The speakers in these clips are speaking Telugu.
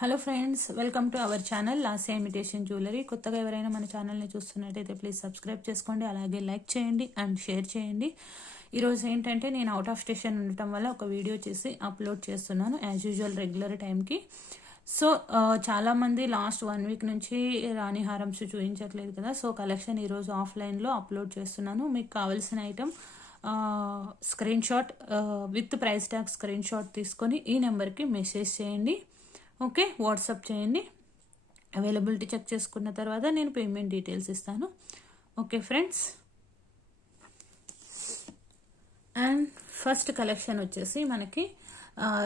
Hello friends, welcome to our channel Lasya imitation jewellery. కొత్తగా ఎవరైనా మన ఛానల్ని చూస్తున్నట్టయితే ప్లీజ్ సబ్స్క్రైబ్ చేసుకోండి, అలాగే లైక్ చేయండి అండ్ షేర్ చేయండి. ఈరోజు ఏంటంటే నేను అవుట్ ఆఫ్ స్టేషన్ ఉండటం వల్ల ఒక వీడియో చేసి అప్లోడ్ చేస్తున్నాను యాజ్ యూజువల్ రెగ్యులర్ టైంకి. సో చాలామంది లాస్ట్ 1 వీక్ నుంచి రాణి హారమ్స్ చూపించట్లేదు కదా, సో కలెక్షన్ ఈరోజు ఆఫ్లైన్లో అప్లోడ్ చేస్తున్నాను. మీకు కావాల్సిన item screen shot with price tag screen shot తీసుకొని ఈ నెంబర్కి మెసేజ్ చేయండి. ఓకే, వాట్సాప్ చేయండి. అవైలబిలిటీ చెక్ చేసుకున్న తర్వాత నేను పేమెంట్ డీటెయిల్స్ ఇస్తాను. Okay friends, and first collection వచ్చేసి మనకి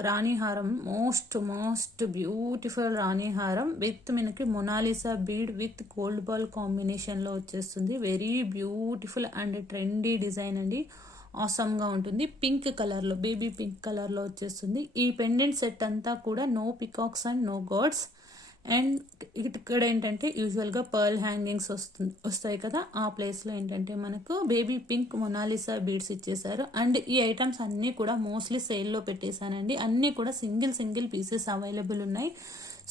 రాణి హారం, మోస్ట్ బ్యూటిఫుల్ రాణి హారం విత్ మనకి Mona Lisa bead with gold ball కాంబినేషన్లో వచ్చేస్తుంది. Very beautiful and trendy design అండి. ఆసమ్గా ఉంటుంది. పింక్ కలర్లో, బేబీ పింక్ కలర్లో వచ్చేస్తుంది. ఈ పెండెంట్ సెట్ అంతా కూడా no peacocks and no gods. And ఇక్కడ ఏంటంటే యూజువల్గా పర్ల్ హ్యాంగింగ్స్ వస్తాయి కదా, ఆ ప్లేస్లో ఏంటంటే మనకు బేబీ పింక్ మొనాలిసా బీడ్స్ ఇచ్చేసారు. అండ్ ఈ ఐటమ్స్ అన్నీ కూడా మోస్ట్లీ సేల్లో పెట్టేశానండి. అన్నీ కూడా సింగిల్ పీసెస్ అవైలబుల్ ఉన్నాయి.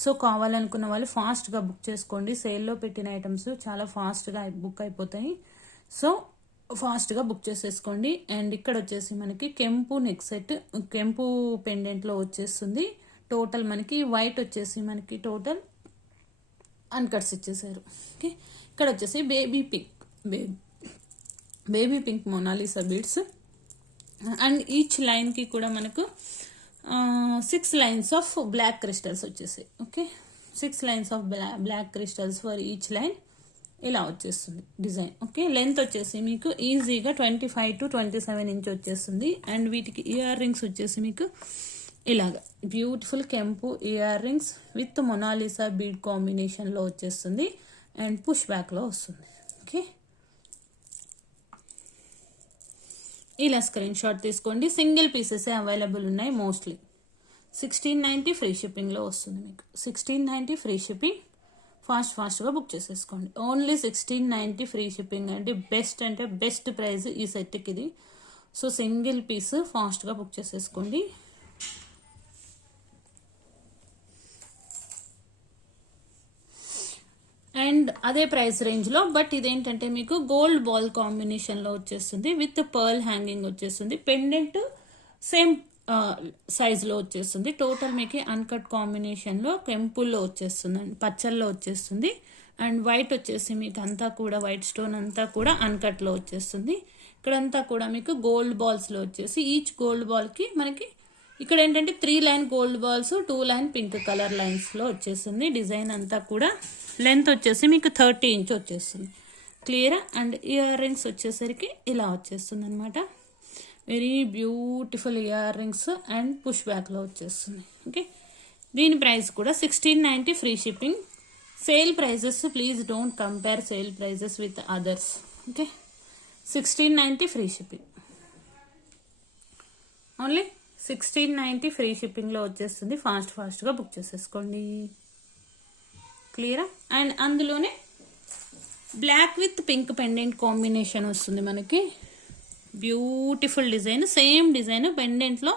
సో కావాలనుకున్న వాళ్ళు ఫాస్ట్గా బుక్ చేసుకోండి. సేల్లో పెట్టిన ఐటమ్స్ చాలా ఫాస్ట్గా బుక్ అయిపోతాయి. సో ఫాస్ట్గా బుక్ చేసేసుకోండి. అండ్ ఇక్కడ వచ్చేసి మనకి కెంపు నెక్ సెట్, కెంపు పెండెంట్లో వచ్చేస్తుంది. టోటల్ మనకి వైట్ వచ్చేసి మనకి టోటల్ అన్కట్స్ ఇచ్చేసారు. ఓకే, ఇక్కడ వచ్చేసి baby pink Mona Lisa beads. And each లైన్కి కూడా మనకు 6 లైన్స్ ఆఫ్ బ్లాక్ క్రిస్టల్స్ వచ్చేసాయి. Okay, 6 lines of black crystals for each line. ఇలా వచ్చేస్తుంది డిజైన్. ఓకే, లెంత్ వచ్చేసి మీకు ఈజీగా 25 to 27 ఇంచ్ వచ్చేస్తుంది. అండ్ వీటికి ఇయర్ రింగ్స్ వచ్చేసి మీకు ఇలాగా బ్యూటిఫుల్ కెంపు year rings with Mona Lisa bead కాంబినేషన్లో వచ్చేస్తుంది. అండ్ పుష్ బ్యాక్లో వస్తుంది. ఓకే, ఇలా స్క్రీన్ షాట్ తీసుకోండి. సింగిల్ పీసెస్ అవైలబుల్ ఉన్నాయి. మోస్ట్లీ 1690 ఫ్రీ షిప్పింగ్లో వస్తుంది మీకు. 1690 ఫ్రీ షిప్పింగ్. ఫాస్ట్గా బుక్ చేసేసుకోండి. ఓన్లీ 1690 ఫ్రీ షిప్పింగ్ అండి. అంటే బెస్ట్ ప్రైస్ ఈ సెట్కి ఇది. సో సింగిల్ పీస్ ఫాస్ట్గా బుక్ చేసేసుకోండి. అండ్ అదే ప్రైస్ రేంజ్లో, బట్ ఇదేంటంటే మీకు గోల్డ్ బాల్ కాంబినేషన్లో వచ్చేస్తుంది విత్ పర్ల్ హ్యాంగింగ్ వచ్చేస్తుంది. పెండెంట్ సేమ్ సైజులో వచ్చేస్తుంది. టోటల్ మీకు అన్కట్ కాంబినేషన్లో కెంపుల్లో వచ్చేస్తుంది అండి, పచ్చల్లో వచ్చేస్తుంది. అండ్ వైట్ వచ్చేసి మీకు అంతా కూడా వైట్ స్టోన్ అంతా కూడా అన్కట్లో వచ్చేస్తుంది. ఇక్కడంతా కూడా మీకు గోల్డ్ బాల్స్లో వచ్చేసి ఈచ్ గోల్డ్ బాల్కి మనకి ఇక్కడ ఏంటంటే 3 line gold balls, 2 line pink colour లైన్స్లో వచ్చేస్తుంది. డిజైన్ అంతా కూడా లెంత్ వచ్చేసి మీకు 30 ఇంచ్ వచ్చేస్తుంది. క్లియరా? అండ్ ఇయర్ రింగ్స్ వచ్చేసరికి ఇలా వచ్చేస్తుంది అనమాట. Very beautiful ear rings and push బ్యాక్లో వచ్చేస్తుంది. ఓకే, దీని ప్రైస్ కూడా 1690 free shipping. Sale prices please don't compare sale prices with others. Okay, 1690 free shipping. Only 1690 free షిప్పింగ్లో వచ్చేస్తుంది. ఫాస్ట్గా బుక్ చేసేసుకోండి. క్లియరా? అండ్ అందులోనే black with pink pendant combination వస్తుంది మనకి. బ్యూటిఫుల్ డిజైన్, సేమ్ డిజైన్ పెండెంట్లో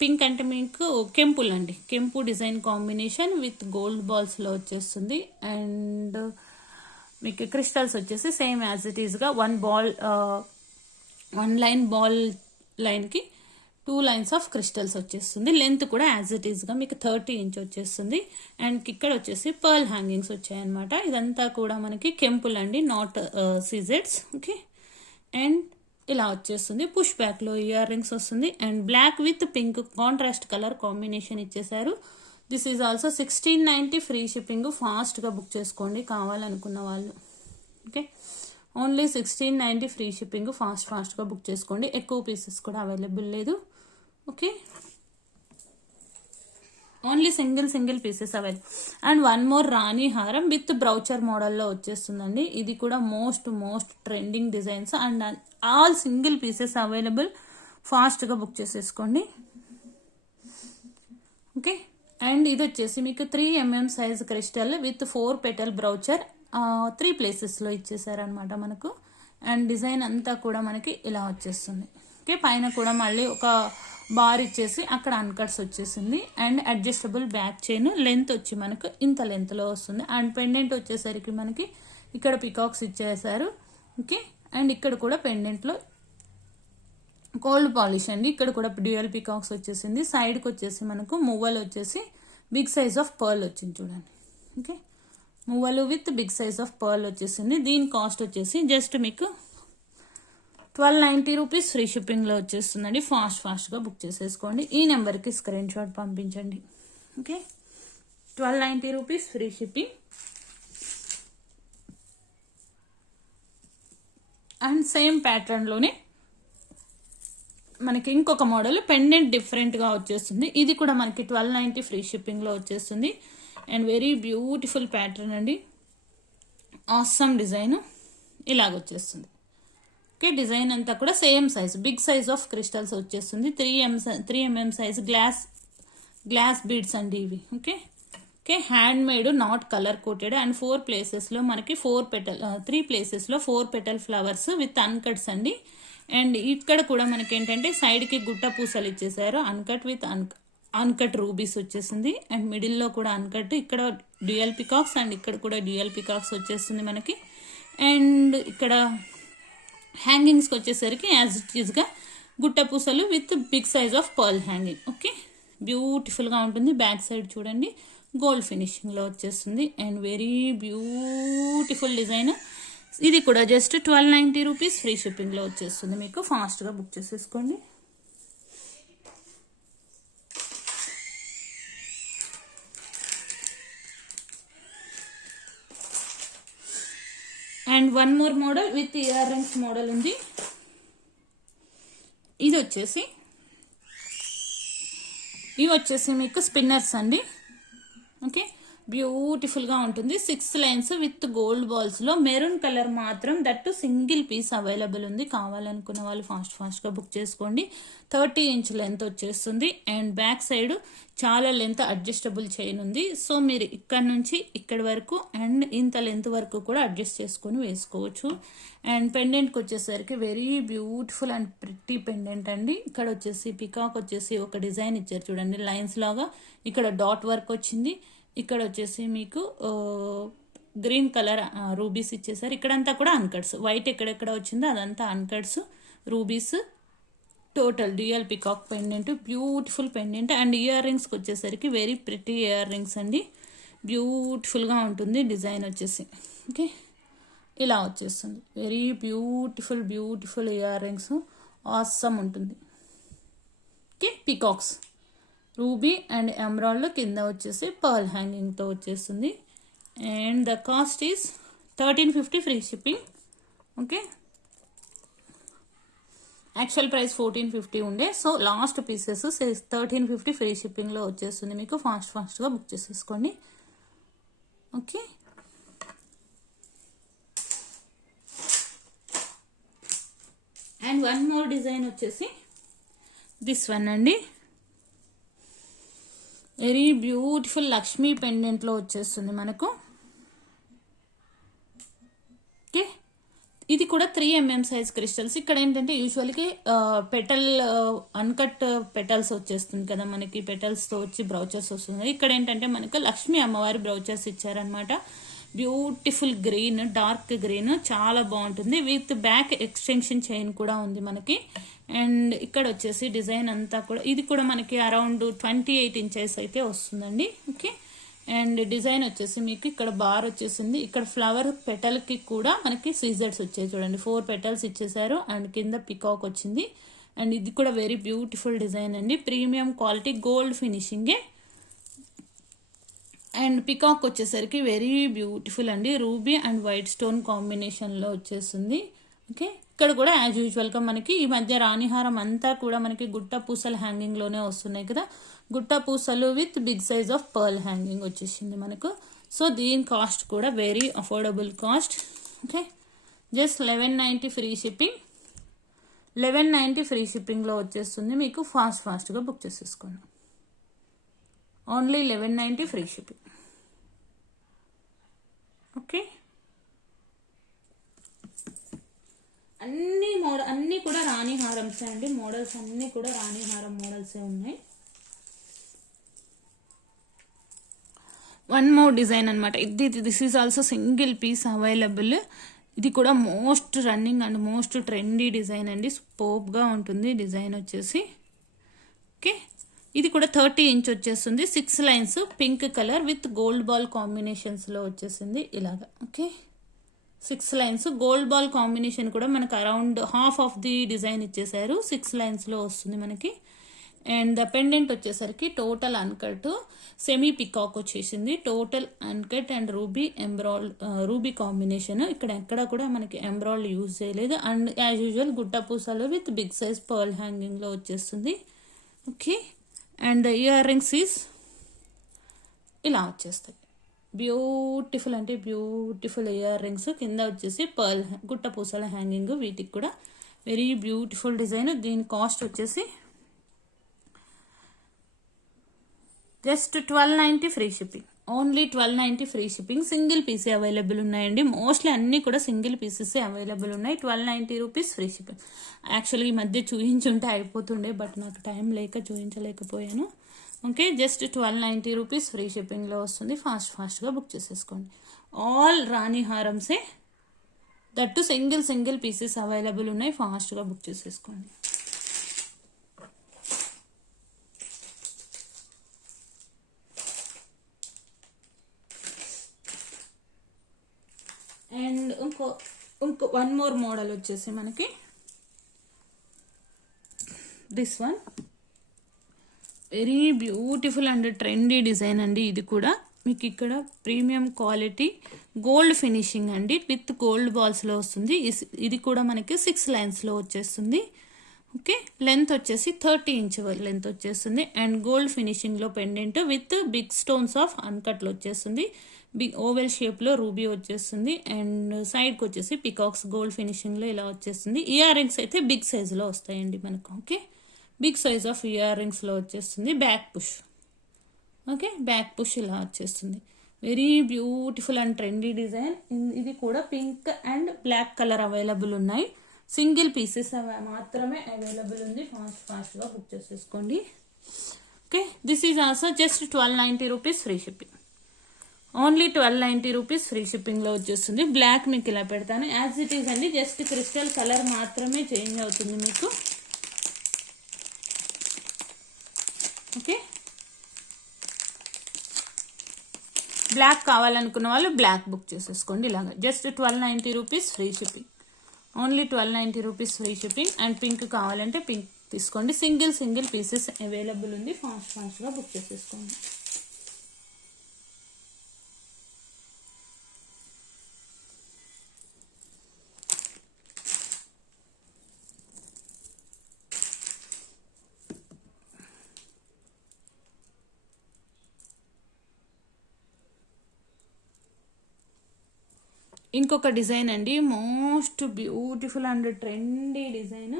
పింక్ అంటే మీకు కెంపుల్ అండి, కెంపు డిజైన్ కాంబినేషన్ విత్ గోల్డ్ బాల్స్లో వచ్చేస్తుంది. అండ్ మీకు క్రిస్టల్స్ వచ్చేసి సేమ్ యాజ్ ఇట్ ఈస్గా 1 లైన్ బాల్ లైన్కి 2 లైన్స్ ఆఫ్ క్రిస్టల్స్ వచ్చేస్తుంది. లెంత్ కూడా యాజ్ ఇట్ ఈస్గా మీకు 30 ఇంచ్ వచ్చేస్తుంది. అండ్ ఇక్కడ వచ్చేసి పర్ల్ హ్యాంగింగ్స్ వచ్చాయన్నమాట. ఇదంతా కూడా మనకి కెంపుల్ అండి, నాట్ సీజెడ్స్. ఓకే, అండ్ ఇలా వచ్చేస్తుంది. పుష్ బ్యాక్లో ఇయర్ రింగ్స్ వస్తుంది. And black with pink contrast colour combination ఇచ్చేసారు. This is also 1690 free shipping. ఫాస్ట్గా బుక్ చేసుకోండి కావాలనుకున్న వాళ్ళు. Okay, only 1690 free shipping. ఫాస్ట్గా బుక్ చేసుకోండి. ఎక్కువ పీసెస్ కూడా అవైలబుల్ లేదు. Okay, only single pieces available. And 1 more రాణి హారం విత్ బ్రౌచర్ మోడల్లో వచ్చేస్తుందండి. ఇది కూడా most trending designs and all single pieces available. ఫాస్ట్గా బుక్ చేసేసుకోండి. ఓకే, అండ్ ఇది వచ్చేసి మీకు 3 mm size crystal with 4 petal brochure 3 ప్లేసెస్లో ఇచ్చేసారనమాట మనకు. అండ్ డిజైన్ అంతా కూడా మనకి ఇలా వచ్చేస్తుంది. ఓకే, పైన కూడా మళ్ళీ ఒక బార్ ఇచ్చేసి అక్కడ అన్కట్స్ వచ్చేసింది. And adjustable back chain, length వచ్చి మనకు ఇంత లెంత్లో వస్తుంది. అండ్ పెండెంట్ వచ్చేసరికి మనకి ఇక్కడ పికాక్స్ ఇచ్చేసారు. ఓకే, అండ్ ఇక్కడ కూడా పెండెంట్లో గోల్డ్ పాలిష్ అండి. ఇక్కడ కూడా డ్యూయల్ పికాక్స్ వచ్చేసింది. సైడ్కి వచ్చేసి మనకు మువ్వలు వచ్చేసి బిగ్ సైజ్ ఆఫ్ పర్ల్ వచ్చింది చూడండి. ఓకే, మువ్వలు with big size of pearl వచ్చేసింది. దీని కాస్ట్ వచ్చేసి జస్ట్ మీకు 1290 రూపీస్ ఫ్రీ షిప్పింగ్లో వచ్చేస్తుందండి. ఫాస్ట్గా బుక్ చేసేసుకోండి. ఈ నెంబర్కి స్క్రీన్ షాట్ పంపించండి. Okay, 1290 rupees free shipping. And same ప్యాటర్న్లోనే మనకి ఇంకొక మోడల్ పెండెంట్ డిఫరెంట్గా వచ్చేస్తుంది. ఇది కూడా మనకి 1290 ఫ్రీ షిప్పింగ్లో వచ్చేస్తుంది. అండ్ వెరీ బ్యూటిఫుల్ ప్యాటర్న్ అండి, ఆసమ్ డిజైన్ ఇలాగొచ్చేస్తుంది. ఓకే, డిజైన్ అంతా కూడా same size, big size of crystals వచ్చేస్తుంది. 3mm సైజ్ గ్లాస్ బీడ్స్ అండి ఇవి. Okay, hand made, not colour coated. And 4 ప్లేసెస్లో మనకి 3 ప్లేసెస్లో 4 పెటల్ ఫ్లవర్స్ విత్ అన్కట్స్ అండి. అండ్ ఇక్కడ కూడా మనకి ఏంటంటే సైడ్కి గుట్ట పూసలు ఇచ్చేసారు, అన్కట్ విత్ అన్కట్ రూబీస్ వచ్చేసింది. అండ్ మిడిల్లో కూడా అన్కట్, ఇక్కడ డ్యూయల్ పికాక్స్ అండ్ ఇక్కడ కూడా డ్యూయల్ పికాక్స్ వచ్చేస్తుంది మనకి. అండ్ ఇక్కడ హ్యాంగింగ్స్కి వచ్చేసరికి యాజ్ ఇట్ ఈస్గా గుట్ట పూసలు with big size of pearl hanging. Okay, బ్యూటిఫుల్గా ఉంటుంది. బ్యాక్ సైడ్ చూడండి గోల్డ్ ఫినిషింగ్లో వచ్చేస్తుంది. And very beautiful design. ఇది కూడా జస్ట్ 1290 రూపీస్ ఫ్రీ షిప్పింగ్లో వచ్చేస్తుంది. మీకు ఫాస్ట్గా బుక్ చేసేసుకోండి. And one more model with ear rings model ఉంది. ఇవి వచ్చేసి మీకు స్పిన్నర్స్ అండి. ఓకే, బ్యూటిఫుల్గా ఉంటుంది. 6 లైన్స్ విత్ గోల్డ్ బాల్స్లో మెరూన్ కలర్ మాత్రం, దట్టు సింగిల్ పీస్ అవైలబుల్ ఉంది. కావాలనుకున్న వాళ్ళు ఫాస్ట్గా బుక్ చేసుకోండి. 30 ఇంచ్ లెంత్ వచ్చేస్తుంది. అండ్ బ్యాక్ సైడ్ చాలా లెంత్ అడ్జస్టబుల్ చైన్ ఉంది. సో మీరు ఇక్కడ నుంచి ఇక్కడి వరకు అండ్ ఇంత లెంత్ వరకు కూడా అడ్జస్ట్ చేసుకొని వేసుకోవచ్చు. అండ్ పెండెంట్కి వచ్చేసరికి very beautiful and pretty pendant అండి. ఇక్కడ వచ్చేసి పికాక్ వచ్చేసి ఒక డిజైన్ ఇచ్చారు చూడండి, లైన్స్ లాగా. ఇక్కడ డాట్ వర్క్ వచ్చింది. ఇక్కడ వచ్చేసి మీకు గ్రీన్ కలర్ రూబీస్ ఇచ్చేసారు. ఇక్కడంతా కూడా అన్కట్స్, వైట్ ఎక్కడెక్కడ వచ్చిందో అదంతా uncuts, rubies, total dual peacock pendant, beautiful pendant. And ear రింగ్స్కి వచ్చేసరికి వెరీ ప్రిటీ ఇయర్ రింగ్స్ అండి, బ్యూటిఫుల్గా ఉంటుంది డిజైన్ వచ్చేసి. ఓకే, ఇలా వచ్చేస్తుంది. Very beautiful ear rings, awesome ఉంటుంది. Okay, peacocks, ruby and emerald, కింద వచ్చేసి పర్ల్ హ్యాంగింగ్తో వచ్చేస్తుంది. And the cost is 1350 free shipping. Okay, actual price 1450 ఉండే. సో లాస్ట్ పీసెస్ 1350 ఫ్రీ షిప్పింగ్లో వచ్చేస్తుంది. మీకు ఫాస్ట్గా బుక్ చేసేసుకోండి. Okay, and one more design వచ్చేసి దిస్ వన్ అండి. వెరీ బ్యూటిఫుల్ లక్ష్మీ పెండెంట్లో వచ్చేస్తుంది మనకు. ఓకే, ఇది కూడా 3mm సైజ్ క్రిస్టల్స్. ఇక్కడ ఏంటంటే యూజువల్గా పెటల్ అన్కట్ పెటల్స్ వచ్చేస్తుంది కదా మనకి, పెటల్స్తో వచ్చి బ్రౌచర్స్ వస్తుంది. ఇక్కడ ఏంటంటే మనకు లక్ష్మీ అమ్మవారి బ్రౌచర్స్ ఇచ్చారనమాట. బ్యూటిఫుల్ గ్రీన్, డార్క్ గ్రీన్, చాలా బాగుంటుంది. విత్ బ్యాక్ ఎక్స్టెన్షన్ చైన్ కూడా ఉంది మనకి. అండ్ ఇక్కడ వచ్చేసి డిజైన్ అంతా కూడా, ఇది కూడా మనకి అరౌండ్ 28 ఇంచెస్ అయితే వస్తుందండి. ఓకే, అండ్ డిజైన్ వచ్చేసి మీకు ఇక్కడ బార్ వచ్చేసింది. ఇక్కడ ఫ్లవర్ పెటల్కి కూడా మనకి సీజర్స్ వచ్చాయి చూడండి, 4 పెటల్స్ ఇచ్చేసారు. అండ్ కింద పికాక్ వచ్చింది. అండ్ ఇది కూడా వెరీ బ్యూటిఫుల్ డిజైన్ అండి, ప్రీమియం క్వాలిటీ గోల్డ్ ఫినిషింగే. అండ్ పికాక్ వచ్చేసరికి వెరీ బ్యూటిఫుల్ అండి, రూబీ అండ్ వైట్ స్టోన్ కాంబినేషన్లో వచ్చేస్తుంది. ఓకే, ఇక్కడ కూడా యాజ్ యూజువల్గా మనకి ఈ మధ్య రాణిహారం అంతా కూడా మనకి గుట్ట పూసల హ్యాంగింగ్లోనే వస్తున్నాయి కదా, గుట్ట పూసలు with big size of pearl hanging వచ్చేసింది మనకు. సో దీని కాస్ట్ కూడా very affordable cost. Okay, just 1190 free shipping. 1190 free షిప్పింగ్లో వచ్చేస్తుంది. మీకు ఫాస్ట్గా బుక్ చేసేసుకోండి. Only 1190 free shipping. ఓకే, అన్నీ కూడా రాణి హారమ్సే అండి. మోడల్స్ అన్నీ కూడా రాణి హారం మోడల్సే ఉన్నాయి. వన్ మోర్ డిజైన్ అనమాట. This is also single piece available. ఇది కూడా most running and most trendy design అండి. సూపర్గా ఉంటుంది డిజైన్ వచ్చేసి. ఓకే, ఇది కూడా 30 ఇంచ్ వచ్చేస్తుంది. 6 lines pink colour with gold ball కాంబినేషన్స్లో వచ్చేసింది ఇలాగా. Okay, 6 lines gold ball combination కూడా మనకు around half of the design ఇచ్చేసారు. 6 లైన్స్లో వస్తుంది మనకి. అండ్ ద పెండెంట్ వచ్చేసరికి టోటల్ అన్కట్ సెమీ పికాక్ వచ్చేసింది. Total uncut and ruby combination. ఇక్కడ ఎక్కడ కూడా మనకి ఎంబ్రాయిడ్ యూజ్ చేయలేదు. అండ్ యాజ్ యూజువల్ గుట్ట పూసలు విత్ బిగ్ సైజ్ పర్ల్ హ్యాంగింగ్లో వచ్చేస్తుంది. Okay, and the ear rings is ఇలా వచ్చేస్తాయి. బ్యూటిఫుల్ అంటే బ్యూటిఫుల్ ఇయర్ రింగ్స్. కింద వచ్చేసి పర్ల్ గుట్ట పూసల హ్యాంగింగ్. వీటికి కూడా వెరీ బ్యూటిఫుల్ డిజైన్. దీని కాస్ట్ వచ్చేసి just 1290 free shipping. Only 1290 free shipping. Single పీసే అవైలబుల్ ఉన్నాయండి. మోస్ట్లీ అన్నీ కూడా సింగిల్ పీసెస్ అవైలబుల్ ఉన్నాయి. 1290 రూపీస్ ఫ్రీ షిప్పింగ్. యాక్చువల్గా ఈ మధ్య చూపించుంటే అయిపోతుండే, బట్ నాకు టైం లేక చూపించలేకపోయాను. ఓకే, జస్ట్ 1290 రూపీస్ ఫ్రీ షిప్పింగ్లో వస్తుంది. ఫాస్ట్గా బుక్ చేసేసుకోండి. ఆల్ రాణి హారమ్సే, దట్టు సింగిల్ పీసెస్ అవైలబుల్ ఉన్నాయి. ఫాస్ట్గా బుక్ చేసేసుకోండి. అండ్ ఇంకో వన్ మోర్ మోడల్ వచ్చేసి మనకి this one. Very beautiful and trendy design అండి. ఇది కూడా మీకు ఇక్కడ ప్రీమియం క్వాలిటీ గోల్డ్ ఫినిషింగ్ అండి, విత్ గోల్డ్ బాల్స్లో వస్తుంది. ఇది కూడా మనకి 6 లైన్స్లో వచ్చేస్తుంది. ఓకే, లెంత్ వచ్చేసి 30 ఇంచ్ లెంత్ వచ్చేస్తుంది. అండ్ గోల్డ్ ఫినిషింగ్లో pendant with big stones of అన్కట్లో వచ్చేస్తుంది. బిగ్ ఓవెల్ షేప్లో రూబీ వచ్చేస్తుంది. అండ్ సైడ్కి వచ్చేసి పికాక్స్ గోల్డ్ ఫినిషింగ్లో ఇలా వచ్చేస్తుంది. ఇయర్ రింగ్స్ అయితే బిగ్ సైజులో వస్తాయండి మనకు. Okay, big size of ear రింగ్స్లో వచ్చేస్తుంది. Back push. Okay, back push ఇలా వచ్చేస్తుంది. Very beautiful and trendy design. ఇది కూడా pink and black colour available ఉన్నాయి. సింగిల్ పీసెస్ మాత్రమే అవైలబుల్ ఉంది. ఫాస్ట్గా బుక్ చేసేసుకోండి. Okay, this is also just 1290 rupees free shipping. Only 1290 rupees free షిప్పింగ్లో వచ్చేస్తుంది. బ్లాక్ మీకు ఇలా పెడతాను యాజ్ ఇట్ ఈస్ అండి. జస్ట్ క్రిస్టల్ కలర్ మాత్రమే చేంజ్ అవుతుంది మీకు. ఓకే, బ్లాక్ కావాలనుకున్న వాళ్ళు బ్లాక్ బుక్ చేసేసుకోండి. ఇలాగా just 1290 rupees free shipping. Only 1290 rupees free shipping. And pink కావాలంటే పింక్ తీసుకోండి. సింగిల్ పీసెస్ అవైలబుల్ ఉంది. ఫాస్ట్గా బుక్ చేసేసుకోండి. ఇంకొక డిజైన్ అండి, most beautiful and trendy design.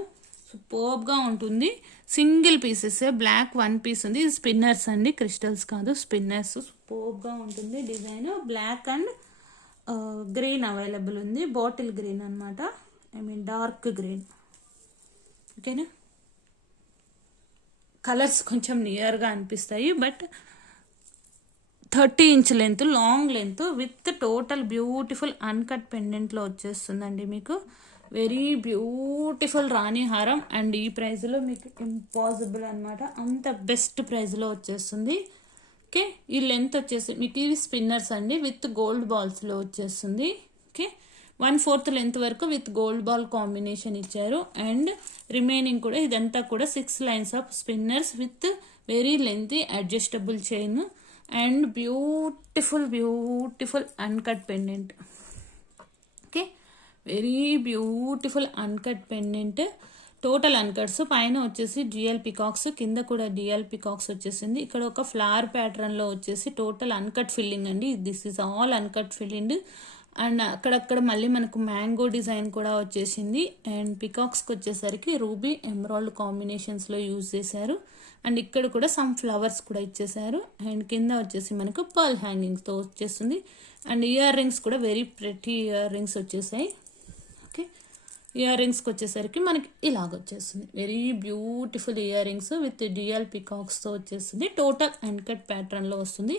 సూపర్గా ఉంటుంది. సింగిల్ పీసెస్, బ్లాక్ 1 పీస్ ఉంది. ఇది స్పిన్నర్స్ అండి, క్రిస్టల్స్ కాదు, స్పిన్నర్స్. సూపర్గా ఉంటుంది design. Black and green available ఉంది. బాటిల్ గ్రీన్ అనమాట, డార్క్ గ్రీన్. ఓకేనా, కలర్స్ కొంచెం నియర్గా అనిపిస్తాయి, but 30 inch length, long length with total beautiful uncut పెండెంట్లో వచ్చేస్తుందండి మీకు. వెరీ బ్యూటిఫుల్ రాణి హారం. అండ్ ఈ ప్రైస్లో మీకు ఇంపాసిబుల్ అనమాట, అంత బెస్ట్ ప్రైస్లో వచ్చేస్తుంది. ఓకే, ఈ లెంత్ వచ్చేసి మీకు ఇవి స్పిన్నర్స్ అండి, విత్ గోల్డ్ బాల్స్లో వచ్చేస్తుంది. ఓకే, 1/4 లెంత్ వరకు విత్ గోల్డ్ బాల్ కాంబినేషన్ ఇచ్చారు. అండ్ రిమైనింగ్ కూడా ఇదంతా కూడా 6 lines of spinners with very lengthy adjustable chain and beautiful uncut pendant. Okay, very beautiful uncut pendant. Total అన్కట్స్ పైన వచ్చేసి డ్యూయల్ పికాక్స్, కింద కూడా డ్యూయల్ పికాక్స్ వచ్చేసింది. ఇక్కడ ఒక ఫ్లవర్ ప్యాటర్న్లో వచ్చేసి టోటల్ అన్కట్ ఫిల్లింగ్ అండి. This is all uncut filling. And అక్కడక్కడ మళ్ళీ మనకు మ్యాంగో డిజైన్ కూడా వచ్చేసింది. అండ్ పికాక్స్కి వచ్చేసరికి రూబీ ఎమరాల్డ్ కాంబినేషన్స్లో యూజ్ చేశారు. అండ్ ఇక్కడ కూడా సమ్ ఫ్లవర్స్ కూడా ఇచ్చేసారు. అండ్ కింద వచ్చేసి మనకు పర్ల్ హ్యాంగింగ్స్తో వచ్చేస్తుంది. అండ్ ఇయర్ రింగ్స్ కూడా వెరీ ప్రెటీ ఇయర్ రింగ్స్ వచ్చేసాయి. ఓకే, ఇయర్ రింగ్స్కి వచ్చేసరికి మనకి ఇలాగ వచ్చేస్తుంది. Very beautiful ear rings with dual పికాక్స్తో వచ్చేస్తుంది. టోటల్ అన్కట్ ప్యాటర్న్లో వస్తుంది.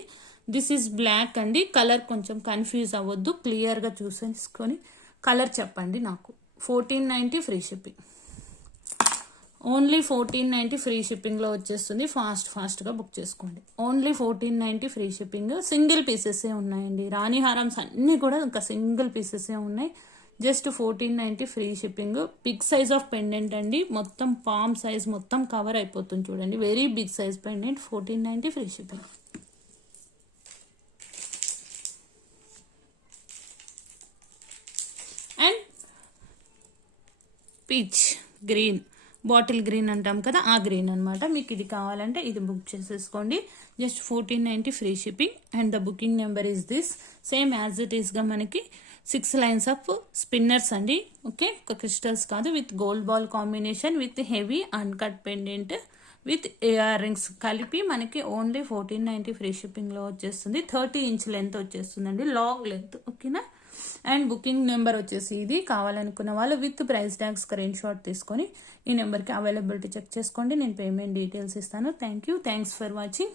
దిస్ ఈజ్ బ్లాక్ అండి. కలర్ కొంచెం కన్ఫ్యూజ్ అవ్వద్దు, క్లియర్గా చూసేసుకొని కలర్ చెప్పండి నాకు. 1490 ఫ్రీ షిప్పింగ్. ఓన్లీ 1490 ఫ్రీ షిప్పింగ్లో వచ్చేస్తుంది. ఫాస్ట్గా బుక్ చేసుకోండి. Only 1490 free shipping. సింగిల్ పీసెసే ఉన్నాయండి. రాణి హారమ్స్ అన్నీ కూడా ఇంకా సింగిల్ పీసెసే ఉన్నాయి. Just 1490 free shipping. Big size of pendant అండి. మొత్తం పామ్ సైజ్ మొత్తం కవర్ అయిపోతుంది చూడండి. Very big size pendant. 1490 free shipping. And peach green, bottle green అంటాం కదా, ఆ గ్రీన్ అనమాట. మీకు ఇది కావాలంటే ఇది బుక్ చేసేసుకోండి. Just 1490 free shipping. And the booking number is this. Same as it ఈస్గా మనకి 6 లైన్స్ ఆఫ్ స్పిన్నర్స్ అండి. ఓకే, ఒక క్రిస్టల్స్ కాదు, with gold ball combination, with heavy uncut pendant, with ear rings కలిపి మనకి ఓన్లీ 1490 ఫ్రీ షిప్పింగ్లో వచ్చేస్తుంది. 30 ఇంచ్ లెంత్ వచ్చేస్తుందండి, లాంగ్ లెంత్. ఓకేనా. అండ్ బుకింగ్ నెంబర్ వచ్చేసి ఇది. కావాలనుకున్న వాళ్ళు with price tag screen shot తీసుకొని ఈ నెంబర్కి అవైలబిలిటీ చెక్ చేసుకోండి. నేను పేమెంట్ డీటెయిల్స్ ఇస్తాను. Thank you. Thanks for watching.